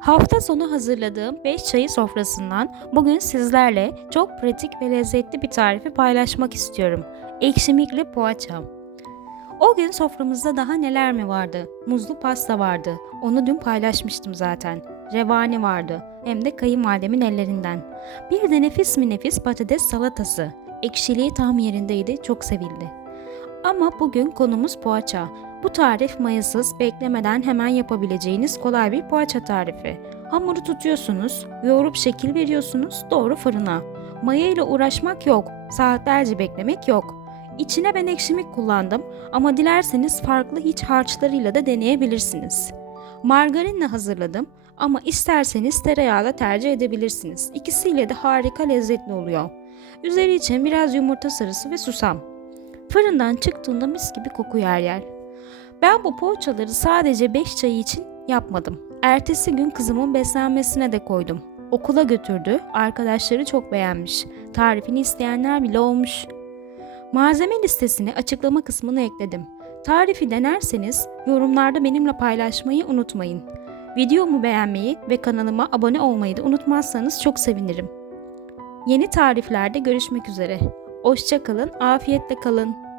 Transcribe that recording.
Hafta sonu hazırladığım 5 çayı sofrasından bugün sizlerle çok pratik ve lezzetli bir tarifi paylaşmak istiyorum. Ekşimikli poğaça. O gün soframızda daha neler mi vardı? Muzlu pasta vardı. Onu dün paylaşmıştım zaten. Revani vardı. Hem de kayınvalidemin ellerinden. Bir de nefis mi nefis patates salatası. Ekşiliği tam yerindeydi, çok sevildi. Ama bugün konumuz poğaça. Bu tarif mayasız, beklemeden hemen yapabileceğiniz kolay bir poğaça tarifi. Hamuru tutuyorsunuz, yoğurup şekil veriyorsunuz, doğru fırına. Maya ile uğraşmak yok, saatlerce beklemek yok. İçine ben ekşimik kullandım ama dilerseniz farklı hiç harçlarıyla da deneyebilirsiniz. Margarinle hazırladım ama isterseniz tereyağla tercih edebilirsiniz. İkisiyle de harika lezzetli oluyor. Üzeri için biraz yumurta sarısı ve susam. Fırından çıktığında mis gibi koku yer yer. Ben bu poğaçaları sadece 5 çayı için yapmadım. Ertesi gün kızımın beslenmesine de koydum. Okula götürdü, arkadaşları çok beğenmiş. Tarifini isteyenler bile olmuş. Malzeme listesini açıklama kısmına ekledim. Tarifi denerseniz yorumlarda benimle paylaşmayı unutmayın. Videomu beğenmeyi ve kanalıma abone olmayı da unutmazsanız çok sevinirim. Yeni tariflerde görüşmek üzere. Hoşçakalın, afiyetle kalın.